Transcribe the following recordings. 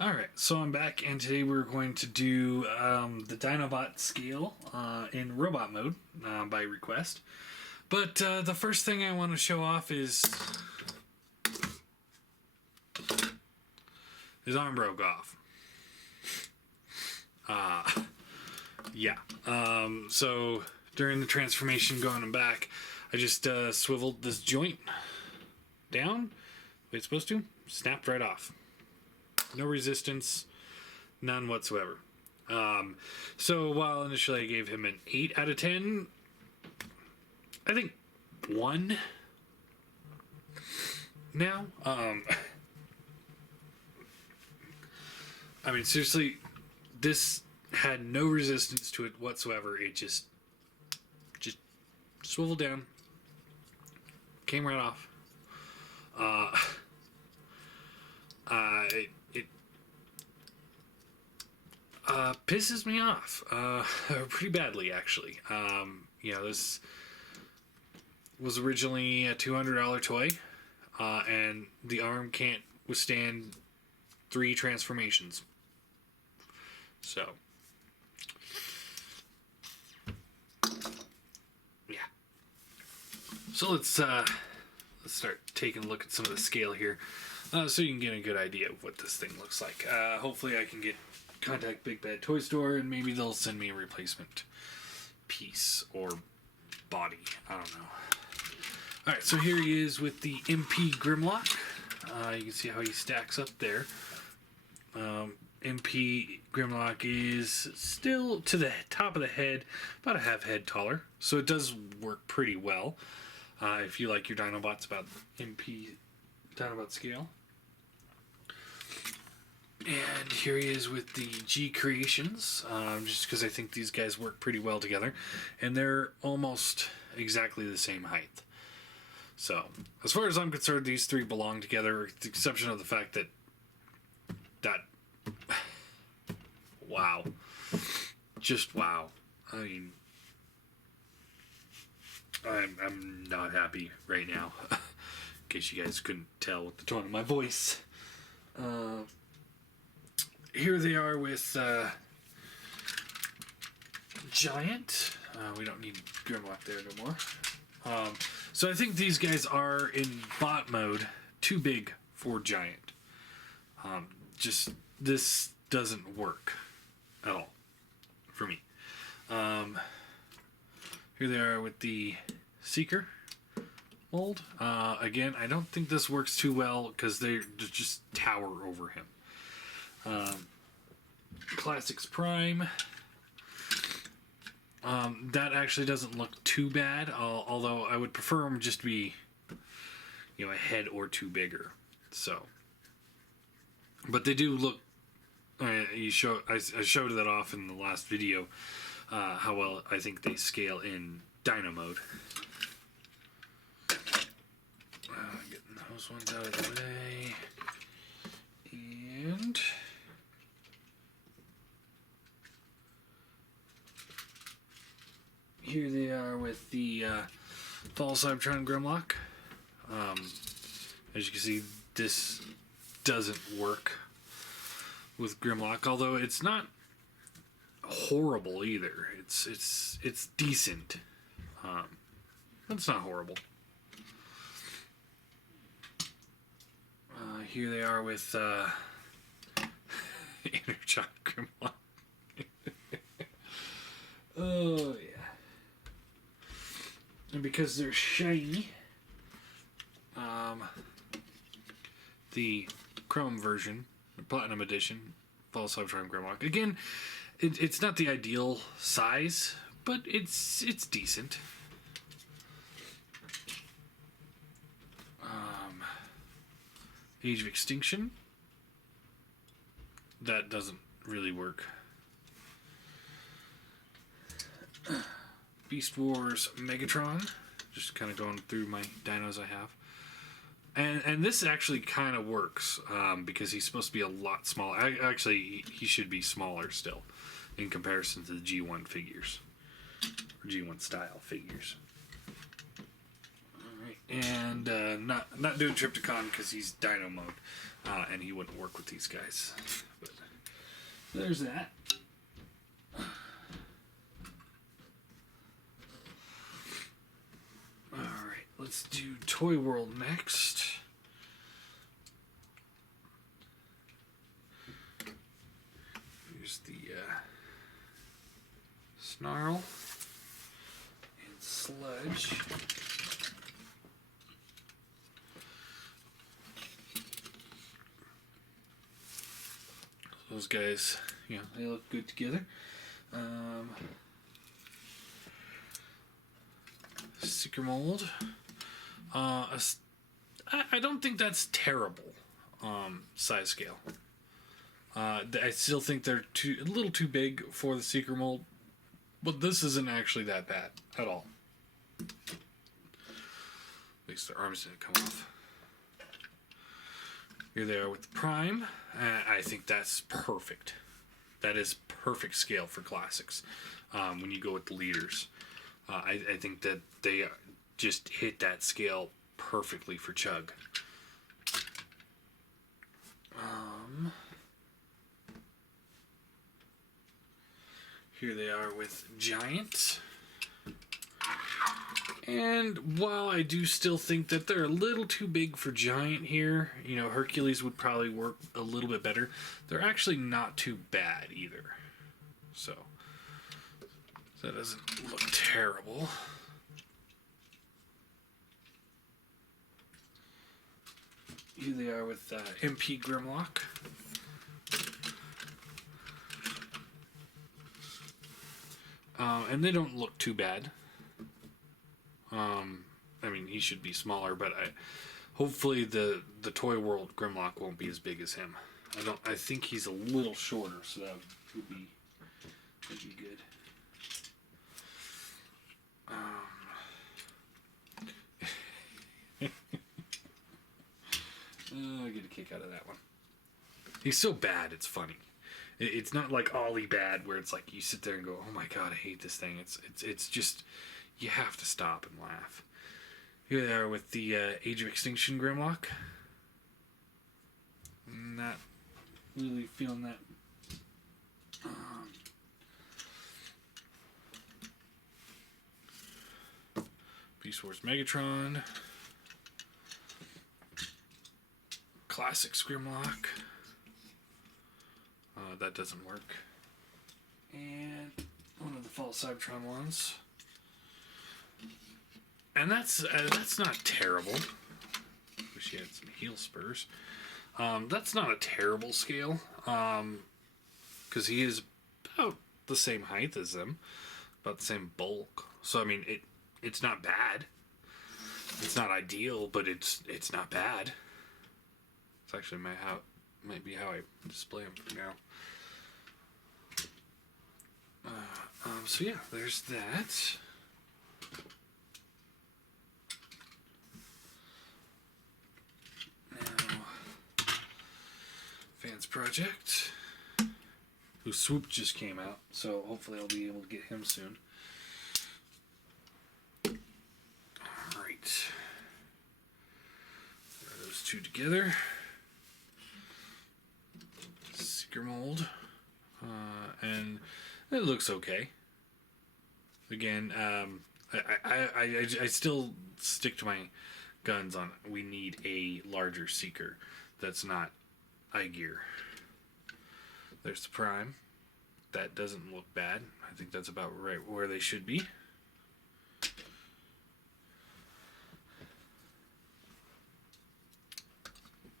Alright, so I'm back, and today we're going to do the Dinobot scale in robot mode by request. But the first thing I want to show off is his arm broke off. Yeah. So during the transformation going and back, I just swiveled this joint down the way it's supposed to, snapped right off. No resistance, none whatsoever. So while initially I gave him an 8 out of 10, I think 1 now. I mean, seriously, this had no resistance to it whatsoever. It just swiveled down, came right off. It pisses me off pretty badly, actually. This was originally a $200 toy, and the arm can't withstand 3 transformations. So, yeah. So let's start taking a look at some of the scale here, so you can get a good idea of what this thing looks like. Hopefully, I can contact Big Bad Toy Store, and maybe they'll send me a replacement piece or body. I don't know. Alright, so here he is with the MP Grimlock. You can see how he stacks up there. MP Grimlock is still to the top of the head, about a half head taller, so it does work pretty well if you like your Dinobots about MP Dinobot scale. And here he is with the G Creations, just because I think these guys work pretty well together. And they're almost exactly the same height. So, as far as I'm concerned, these 3 belong together, with the exception of the fact that wow. Just wow. I mean, I'm not happy right now. In case you guys couldn't tell with the tone of my voice. Here they are with Giant. We don't need Grimlock there no more. So I think these guys are in bot mode too big for Giant. Just this doesn't work at all for me. Here they are with the Seeker mold. Again, I don't think this works too well because they just tower over him. Classics Prime. That actually doesn't look too bad, although I would prefer them just to be, a head or 2 bigger. So, but they do look. I showed that off in the last video. How well I think they scale in Dino mode. Getting those ones out of the way. And here they are with the Fall Cybertron Grimlock. As you can see, this doesn't work with Grimlock, although it's not horrible either. It's decent. It's not horrible. Here they are with Energon Grimlock. Oh yeah. And because they're shiny, the Chrome version, the Platinum Edition, Fall Cybertron Grimlock. Again, it's not the ideal size, but it's decent. Age of Extinction. That doesn't really work. Beast Wars Megatron. Just kind of going through my dinos I have. And this actually kind of works because he's supposed to be a lot smaller. Actually, he should be smaller still in comparison to the G1 figures. Or G1 style figures. Alright. And not doing Trypticon because he's Dino mode, and he wouldn't work with these guys. But there's that. All right, let's do Toy World next. Here's the Snarl and Sludge. Those guys, they look good together. Seeker mold. I don't think that's terrible. Size scale. I still think they're a little too big for the Seeker mold, but this isn't actually that bad at all. At least their arms didn't come off. Here they are with the Prime. I think that's perfect. That is perfect scale for classics. When you go with the leaders, I think that they just hit that scale perfectly for Chug. Here they are with Giant. And while I do still think that they're a little too big for Giant here, Hercules would probably work a little bit better. They're actually not too bad either. So that doesn't look terrible. Here they are with MP Grimlock. And they don't look too bad. I mean, he should be smaller, but hopefully the Toy World Grimlock won't be as big as him. I think he's a little shorter, so that would be good. I get a kick out of that one. He's so bad, it's funny. It's not like Ollie bad, where it's like you sit there and go, "Oh my god, I hate this thing." It's just you have to stop and laugh. Here they are with the Age of Extinction Grimlock. Not really feeling that. Beast Wars Megatron. Classic Grimlock. That doesn't work. And one of the False Cybertron ones. And that's not terrible. Wish he had some heel spurs. That's not a terrible scale. Because he is about the same height as them. About the same bulk. So, I mean, it's not bad. It's not ideal, but it's not bad. It's actually might be how I display them for now. So yeah, there's that. Now, Fans Project, whose Swoop just came out, so hopefully I'll be able to get him soon. Alright. Those two together. Seeker mold. And it looks okay. Again, I still stick to my guns on we need a larger Seeker that's not eye-gear. There's the Prime. That doesn't look bad. I think that's about right where they should be.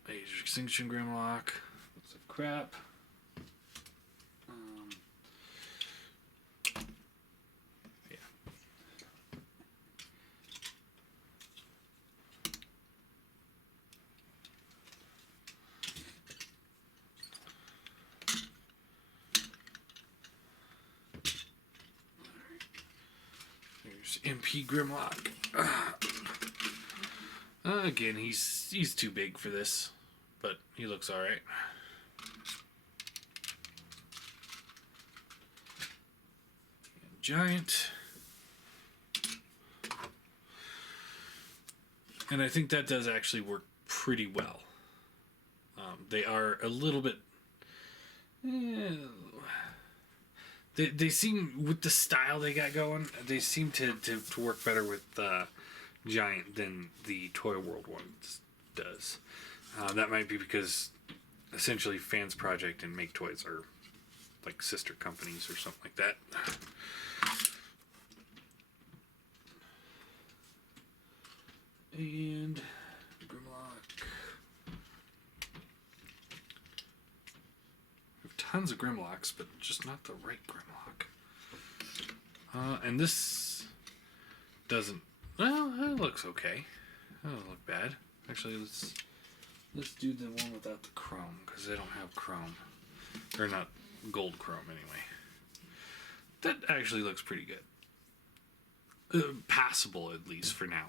Age of Extinction Grimlock. Looks like crap. MP Grimlock. Again, he's too big for this, but he looks all right. And Giant. And I think that does actually work pretty well. They are a little bit... They seem, with the style they got going, they seem to work better with Giant than the Toy World ones does. That might be because essentially Fans Project and Make Toys are like sister companies or something like that. And Grimlock. We have tons of Grimlocks, but just not the right Grimlock. And this doesn't. Well, it looks okay. It doesn't look bad. Actually, let's do the one without the chrome, because they don't have chrome. Or not gold chrome, anyway. That actually looks pretty good. Passable, at least, for now.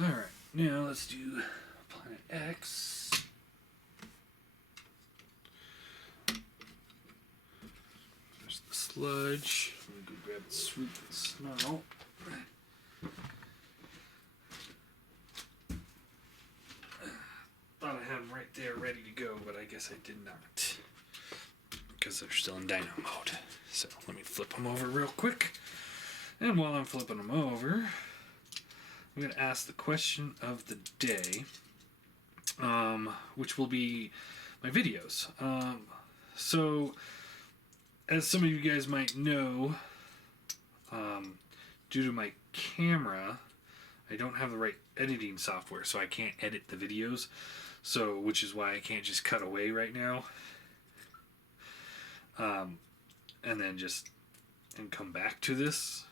Alright, now let's do Planet X. There's the sludge. I'm gonna go grab the sweet snow. Thought I had them right there ready to go, but I guess I did not. Because they're still in Dino mode. So let me flip them over real quick. And while I'm flipping them over, I'm going to ask the question of the day, which will be my videos. So, as some of you guys might know, due to my camera, I don't have the right editing software, so I can't edit the videos. So, which is why I can't just cut away right now, and then come back to this.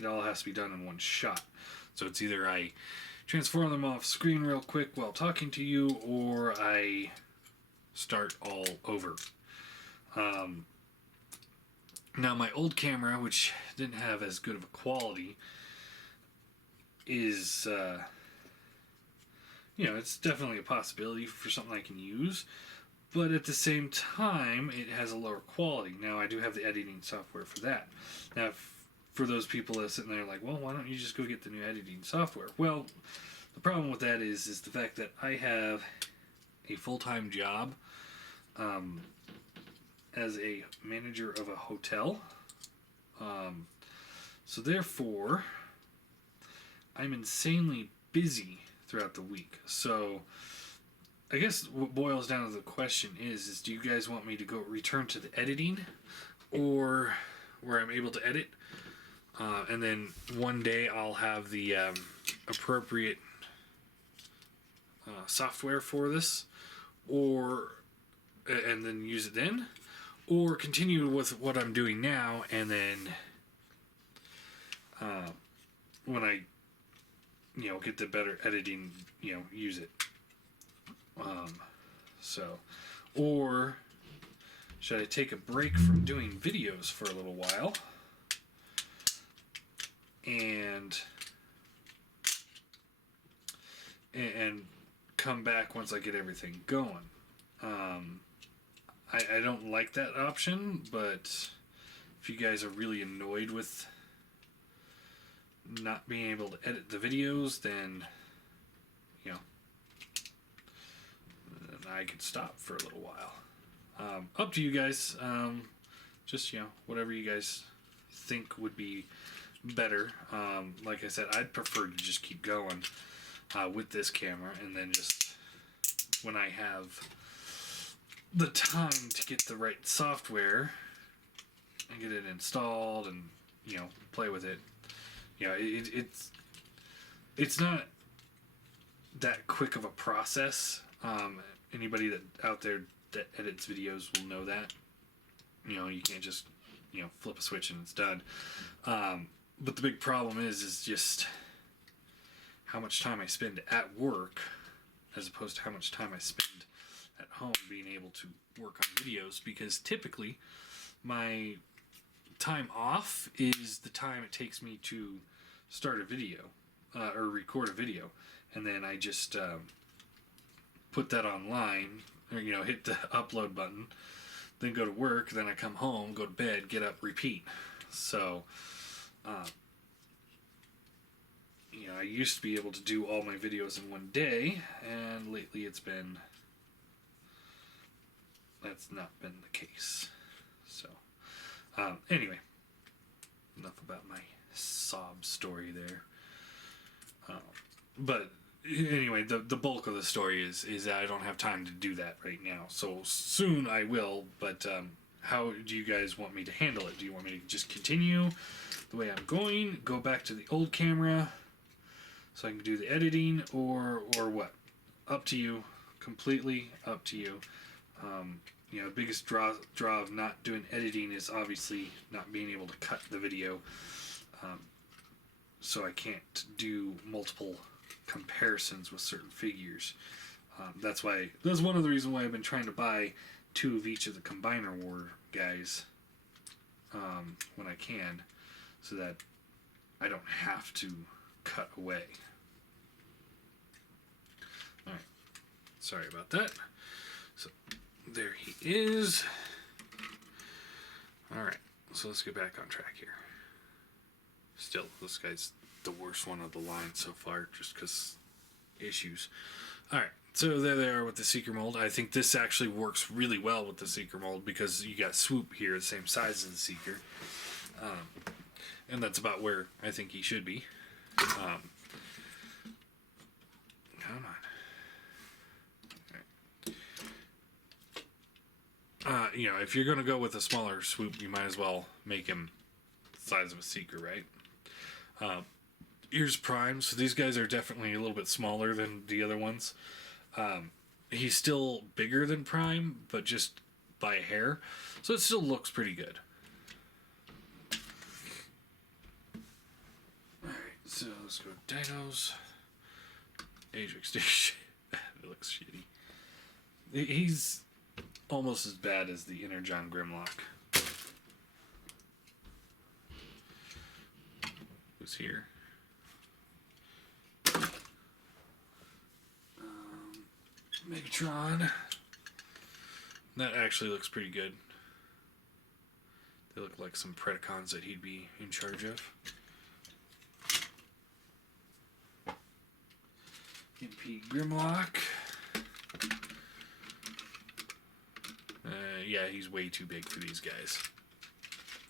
It all has to be done in one shot. So it's either I transform them off screen real quick while talking to you, or I start all over. Now my old camera, which didn't have as good of a quality, is, it's definitely a possibility for something I can use. But at the same time, it has a lower quality. Now I do have the editing software for that. Now, for those people that are sitting there like, well, why don't you just go get the new editing software? Well, the problem with that is the fact that I have a full-time job as a manager of a hotel. So therefore, I'm insanely busy throughout the week. So I guess what boils down to the question is do you guys want me to go return to the editing, or where I'm able to edit? And then one day I'll have the appropriate software for this, and then use it then, or continue with what I'm doing now, and then when I get the better editing, use it. Or should I take a break from doing videos for a little while and come back once I get everything going? I don't like that option, but if you guys are really annoyed with not being able to edit the videos, then I could stop for a little while. Up to you guys. Just whatever you guys think would be better. Like I said, I'd prefer to just keep going with this camera, and then just when I have the time to get the right software and get it installed and play with it. It's not that quick of a process. Anybody that out there that edits videos will know that. You can't just flip a switch and it's done. But the big problem is just how much time I spend at work as opposed to how much time I spend at home being able to work on videos, because typically my time off is the time it takes me to start a video or record a video, and then I just put that online, or hit the upload button, then go to work, then I come home, go to bed, get up, repeat. So, I used to be able to do all my videos in one day, and lately that's not been the case. So, anyway, enough about my sob story there. But anyway, the bulk of the story is that I don't have time to do that right now. So soon I will, but how do you guys want me to handle it? Do you want me to just continue the way I'm going, go back to the old camera so I can do the editing, or what? Up to you. Completely up to you. The biggest draw of not doing editing is obviously not being able to cut the video. So I can't do multiple comparisons with certain figures. That's one of the reasons why I've been trying to buy 2 of each of the Combiner War guys when I can, so that I don't have to cut away. Alright, sorry about that. So there he is. Alright, so let's get back on track here. Still, this guy's the worst one of the line so far, just because issues. Alright, so there they are with the Seeker mold. I think this actually works really well with the Seeker mold, because you got Swoop here, the same size as the Seeker. And that's about where I think he should be. Come on. If you're going to go with a smaller Swoop, you might as well make him the size of a Seeker, right? Here's Prime. So these guys are definitely a little bit smaller than the other ones. He's still bigger than Prime, but just by a hair. So it still looks pretty good. Alright, so let's go Dinos. Age Extinction. It looks shitty. He's almost as bad as the Energon Grimlock. Who's here? Megatron. That actually looks pretty good. They look like some Predacons that he'd be in charge of. MP Grimlock. Yeah, he's way too big for these guys.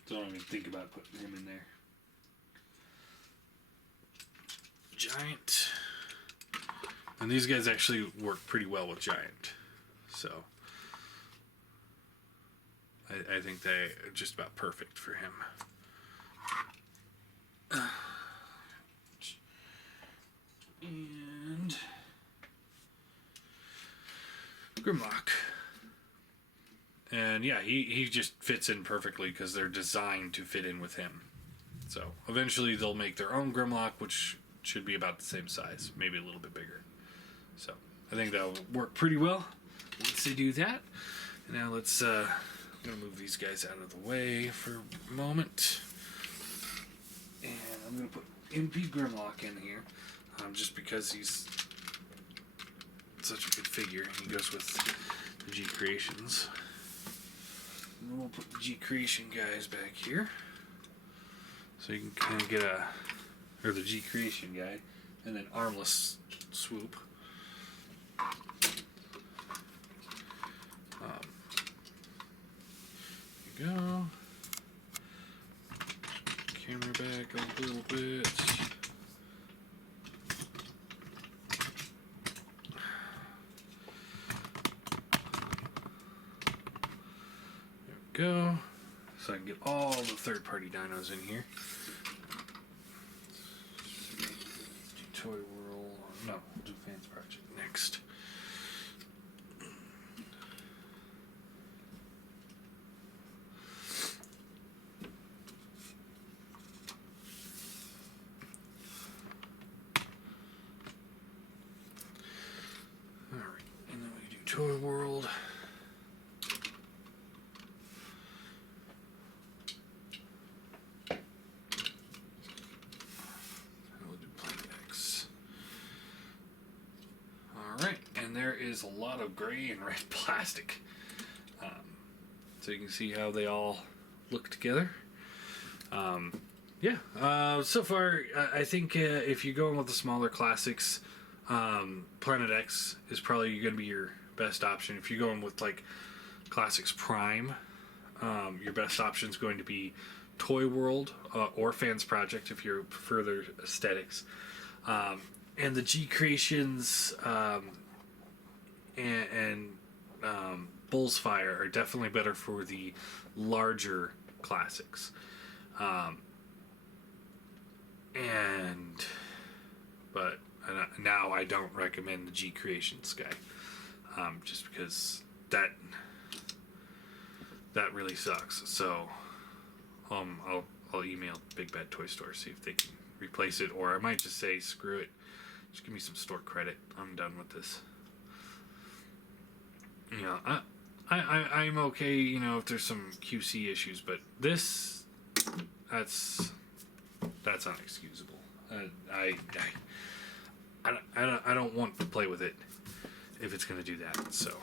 Don't even think about putting him in there. Giant. And these guys actually work pretty well with Giant. So I think they're just about perfect for him. And Grimlock. And yeah, he just fits in perfectly because they're designed to fit in with him. So eventually they'll make their own Grimlock, which should be about the same size, maybe a little bit bigger. So I think that'll work pretty well once they do that. And now let's I'm gonna move these guys out of the way for a moment. And I'm gonna put MP Grimlock in here, just because he's such a good figure. He goes with the G Creations. And then we'll put the G Creation guys back here, so you can kind of get or the G Creation guy, and then Armless Swoop. There you go. Camera back a little bit. Go, so I can get all the third-party dinos in here. Toy World, no, we'll do Fans Project next. All right, and then we do Toy World. is a lot of gray and red plastic. So you can see how they all look together. So far, I think if you're going with the smaller classics, Planet X is probably going to be your best option. If you're going with like Classics Prime, your best option is going to be Toy World or Fans Project if you prefer their aesthetics. And the G Creations and Bull's Fire are definitely better for the larger classics. But now I don't recommend the G Creations guy, just because that really sucks. So, I'll email Big Bad Toy Store, see if they can replace it, or I might just say screw it, just give me some store credit. I'm done with this. I'm okay, if there's some QC issues, but that's unexcusable. I don't want to play with it if it's going to do that. So